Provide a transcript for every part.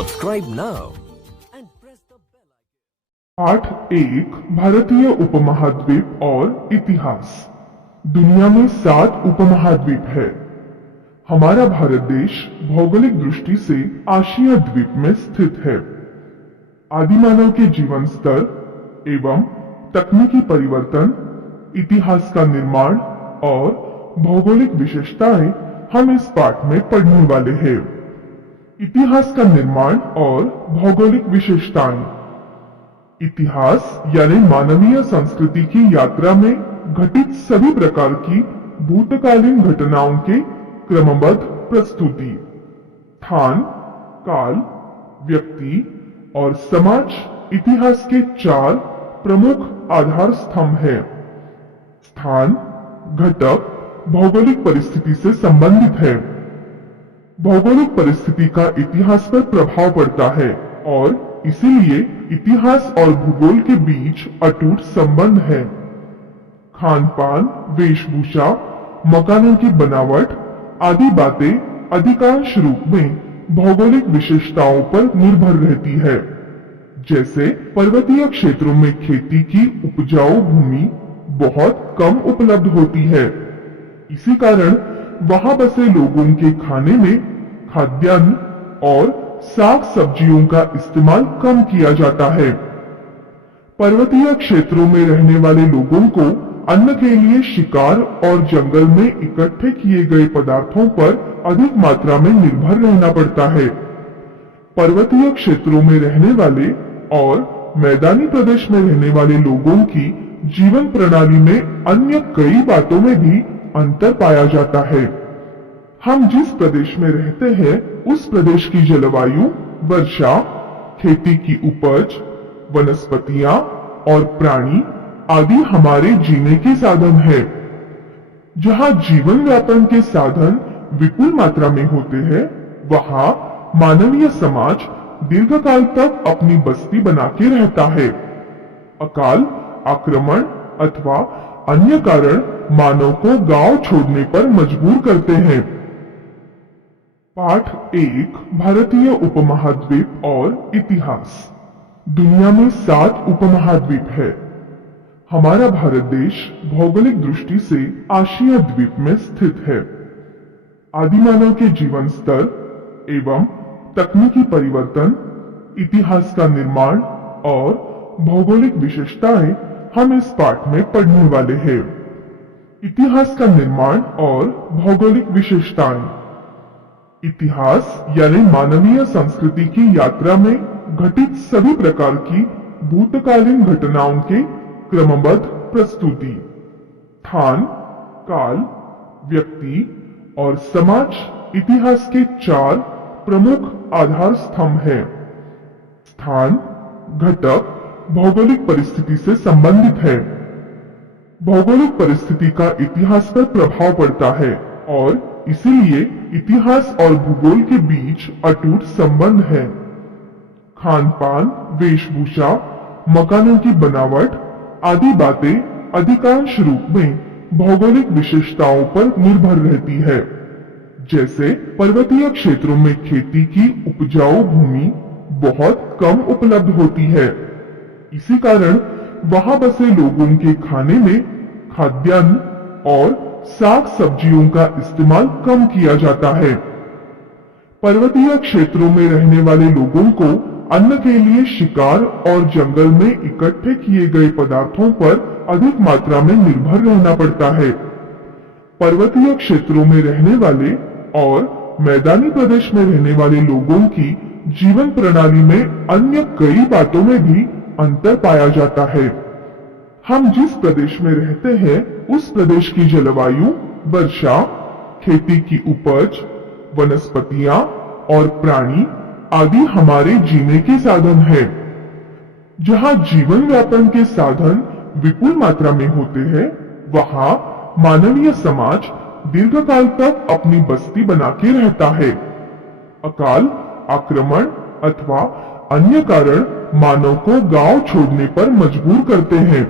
Subscribe now and press the bell icon. पाठ 1 भारतीय उपमहाद्वीप और इतिहास। दुनिया में 7 उपमहाद्वीप है। हमारा भारत देश भौगोलिक दृष्टि से आशिया द्वीप में स्थित है। आदिमानव के जीवन स्तर एवं तकनीकी परिवर्तन, इतिहास का निर्माण और भौगोलिक विशेषताएं हम इस पाठ में पढ़ने वाले हैं। इतिहास का निर्माण और भौगोलिक विशेषताएं। इतिहास यानी मानवीय संस्कृति की यात्रा में घटित सभी प्रकार की भूतकालीन घटनाओं के क्रमबद्ध प्रस्तुति। स्थान, काल, व्यक्ति और समाज इतिहास के 4 प्रमुख आधार स्तंभ हैं। स्थान, घटक भौगोलिक परिस्थिति से संबंधित है। भौगोलिक परिस्थिति का इतिहास पर प्रभाव पड़ता है और इसीलिए इतिहास और भूगोल के बीच अटूट संबंध है। खान पान, वेशभूषा, मकानों की बनावट आदि बातें अधिकांश रूप में भौगोलिक विशेषताओं पर निर्भर रहती है। जैसे पर्वतीय क्षेत्रों में खेती की उपजाऊ भूमि बहुत कम उपलब्ध होती है। इसी कारण वहां बसे लोगों के खाने में खाद्यान्न और साग सब्जियों का इस्तेमाल कम किया जाता है। पर्वतीय क्षेत्रों में रहने वाले लोगों को अन्न के लिए शिकार और जंगल में इकट्ठे किए गए पदार्थों पर अधिक मात्रा में निर्भर रहना पड़ता है। पर्वतीय क्षेत्रों में रहने वाले और मैदानी प्रदेश में रहने वाले लोगों की जीवन प्रणाली में अन्य कई बातों में भी अंतर पाया जाता है। हम जिस प्रदेश में रहते हैं उस प्रदेश की जलवायु, वर्षा, खेती की उपज, वनस्पतियां और प्राणी आदि हमारे जीने के साधन है। जहां जीवन यापन के साधन विपुल मात्रा में होते हैं, वहां मानवीय समाज दीर्घकाल तक अपनी बस्ती बना के रहता है। अकाल, आक्रमण अथवा अन्य कारण मानव को गांव छोड़ने पर मजबूर करते हैं। पाठ 1 भारतीय उपमहाद्वीप और इतिहास। दुनिया में 7 उपमहाद्वीप है। हमारा भारत देश भौगोलिक दृष्टि से आशिया द्वीप में स्थित है। आदिमानव के जीवन स्तर एवं तकनीकी परिवर्तन, इतिहास का निर्माण और भौगोलिक विशेषताएं हम इस पाठ में पढ़ने वाले हैं। इतिहास का निर्माण और भौगोलिक विशेषताएं। इतिहास यानी मानवीय संस्कृति की यात्रा में घटित सभी प्रकार की भूतकालीन घटनाओं के क्रमबद्ध प्रस्तुति। स्थान, काल, व्यक्ति और समाज इतिहास के 4 प्रमुख आधार स्तंभ हैं। स्थान, घटक भौगोलिक परिस्थिति से संबंधित है। भौगोलिक परिस्थिति का इतिहास पर प्रभाव पड़ता है और इसीलिए इतिहास और भूगोल के बीच अटूट संबंध है। खान पान, वेशभूषा, मकानों की बनावट आदि बातें अधिकांश रूप में भौगोलिक विशेषताओं पर निर्भर रहती है। जैसे पर्वतीय क्षेत्रों में खेती की उपजाऊ भूमि बहुत कम उपलब्ध होती है। इसी कारण वहां बसे लोगों के खाने में खाद्यान्न और साग सब्जियों का इस्तेमाल कम किया जाता है। पर्वतीय क्षेत्रों में रहने वाले लोगों को अन्न के लिए शिकार और जंगल में इकट्ठे किए गए पदार्थों पर अधिक मात्रा में निर्भर रहना पड़ता है। पर्वतीय क्षेत्रों में रहने वाले और मैदानी प्रदेश में रहने वाले लोगों की जीवन प्रणाली में अन्य कई बातों में भी अंतर पाया जाता है। हम जिस प्रदेश में रहते हैं उस प्रदेश की जलवायु, वर्षा, खेती की उपज, वनस्पतियां और प्राणी आदि हमारे जीने के साधन है। जहां जीवन यापन के साधन विपुल मात्रा में होते हैं, वहां मानवीय समाज दीर्घकाल तक अपनी बस्ती बना के रहता है। अकाल, आक्रमण अथवा अन्य कारण मानव को गांव छोड़ने पर मजबूर करते हैं।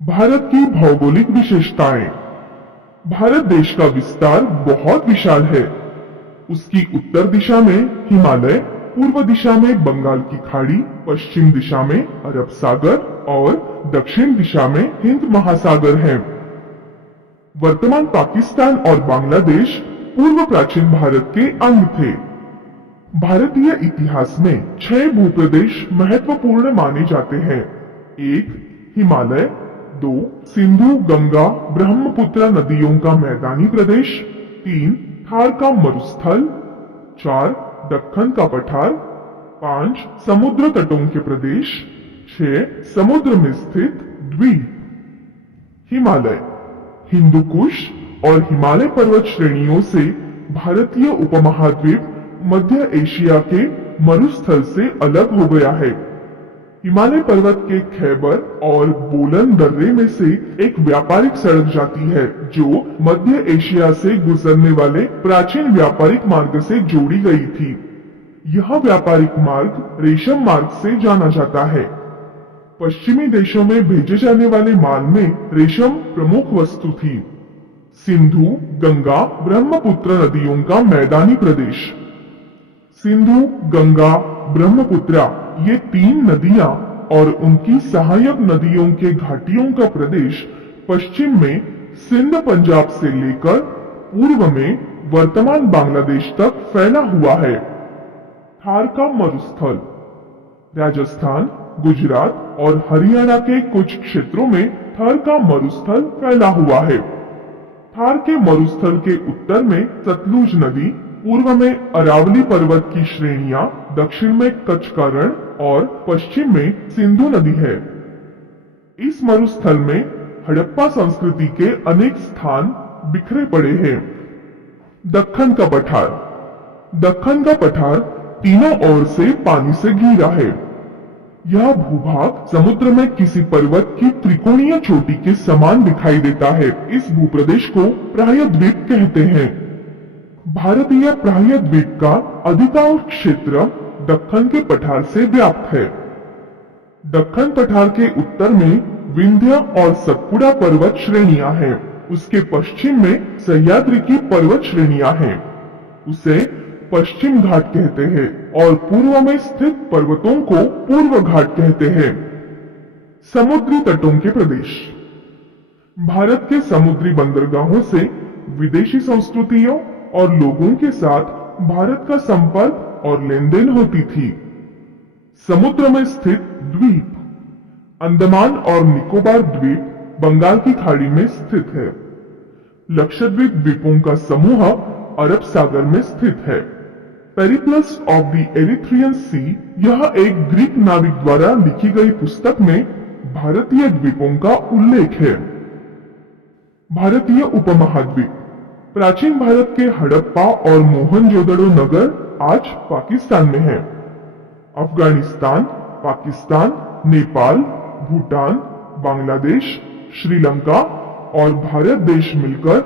भारत की भौगोलिक विशेषताएं। भारत देश का विस्तार बहुत विशाल है। उसकी उत्तर दिशा में हिमालय पूर्व दिशा में बंगाल की खाड़ी, पश्चिम दिशा में अरब सागर और दक्षिण दिशा में हिंद महासागर हैं। वर्तमान पाकिस्तान और बांग्लादेश पूर्व प्राचीन भारत के अंग थे। भारतीय इतिहास में 6 भूप्रदेश महत्वपूर्ण माने जाते हैं। 1 हिमालय, 2 सिंधु गंगा ब्रह्मपुत्र नदियों का मैदानी प्रदेश, 3 थार का मरुस्थल, 4 दक्कन का पठार, 5 समुद्र तटों के प्रदेश, 6 समुद्र में स्थित द्वीप। हिमालय हिंदू कुश और हिमालय पर्वत श्रेणियों से भारतीय उपमहाद्वीप मध्य एशिया के मरुस्थल से अलग हो गया है। हिमालय पर्वत के खैबर और बोलन दर्रे में से एक व्यापारिक सड़क जाती है जो मध्य एशिया से गुजरने वाले प्राचीन व्यापारिक मार्ग से जोड़ी गई थी। यह व्यापारिक मार्ग रेशम मार्ग से जाना जाता है। पश्चिमी देशों में भेजे जाने वाले माल में रेशम प्रमुख वस्तु थी। सिंधु गंगा ब्रह्मपुत्र नदियों का मैदानी प्रदेश। सिंधु गंगा ब्रह्मपुत्र ये 3 नदियां और उनकी सहायक नदियों के घाटियों का प्रदेश पश्चिम में सिंध पंजाब से लेकर पूर्व में वर्तमान बांग्लादेश तक फैला हुआ है। थार का मरुस्थल राजस्थान, गुजरात और हरियाणा के कुछ क्षेत्रों में थार का मरुस्थल फैला हुआ है। थार के मरुस्थल के उत्तर में सतलुज नदी, पूर्व में अरावली पर्वत की श्रेणियां, दक्षिण में कच्छ का रण और पश्चिम में सिंधु नदी है। इस मरुस्थल में हड़प्पा संस्कृति के अनेक स्थान बिखरे पड़े हैं। दक्कन का पठार दक्कन का पठार तीनों ओर से पानी से घिरा है। यह भूभाग समुद्र में किसी पर्वत की त्रिकोणीय चोटी के समान दिखाई देता है। इस भूप्रदेश को प्रायद्वीप कहते हैं। भारतीय प्रायद्वीप का अधिकांश क्षेत्र दक्कन के पठार से व्याप्त है। दक्कन पठार के उत्तर में विंध्य और सतपुड़ा पर्वत श्रेणियां हैं। उसके पश्चिम में सह्याद्री की पर्वत श्रेणियां हैं। उसे पश्चिम घाट कहते हैं और पूर्व में स्थित पर्वतों को पूर्व घाट कहते हैं। समुद्री तटों के प्रदेश भारत के समुद्री बंदरगाहों से विदेशी संस्कृतियों और लोगों के साथ भारत का संपर्क और लेन देन होती थी। समुद्र में स्थित द्वीप अंडमान और निकोबार द्वीप बंगाल की खाड़ी में स्थित है। लक्षद्वीप द्वीपों का समूह अरब सागर में स्थित है। पेरिप्लस ऑफ द एरिथ्रियन सी यह एक ग्रीक नाविक द्वारा लिखी गई पुस्तक में भारतीय द्वीपों का उल्लेख है। भारतीय उपमहाद्वीप प्राचीन भारत के हड़प्पा और मोहनजोदड़ो नगर आज पाकिस्तान में है। अफगानिस्तान, पाकिस्तान, नेपाल, भूटान, बांग्लादेश, श्रीलंका और भारत देश मिलकर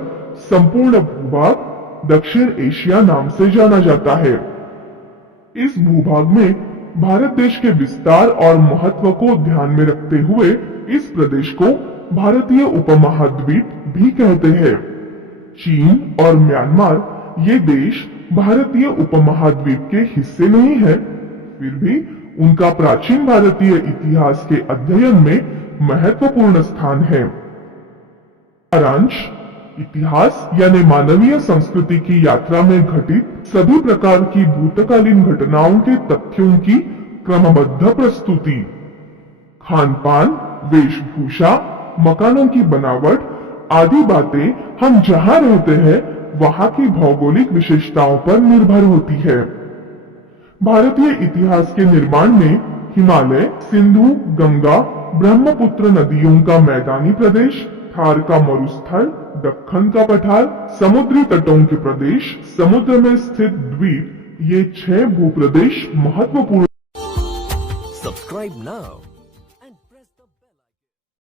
संपूर्ण भूभाग दक्षिण एशिया नाम से जाना जाता है। इस भूभाग में भारत देश के विस्तार और महत्व को ध्यान में रखते हुए इस प्रदेश को भारतीय उपमहाद्वीप भी कहते हैं। चीन और म्यांमार ये देश भारतीय उपमहाद्वीप के हिस्से नहीं है, फिर भी उनका प्राचीन भारतीय इतिहास के अध्ययन में महत्वपूर्ण स्थान है। सारांश इतिहास यानी मानवीय संस्कृति की यात्रा में घटित सभी प्रकार की भूतकालीन घटनाओं के तथ्यों की क्रमबद्ध प्रस्तुति। खान पान, वेशभूषा, मकानों की बनावट आदि बातें हम जहाँ रहते हैं वहाँ की भौगोलिक विशेषताओं पर निर्भर होती है। भारतीय इतिहास के निर्माण में हिमालय, सिंधु, गंगा, ब्रह्मपुत्र नदियों का मैदानी प्रदेश, थार का मरुस्थल, दक्कन का पठार, समुद्री तटों के प्रदेश, समुद्र में स्थित द्वीप, ये 6 भूप्रदेश महत्वपूर्ण। Subscribe now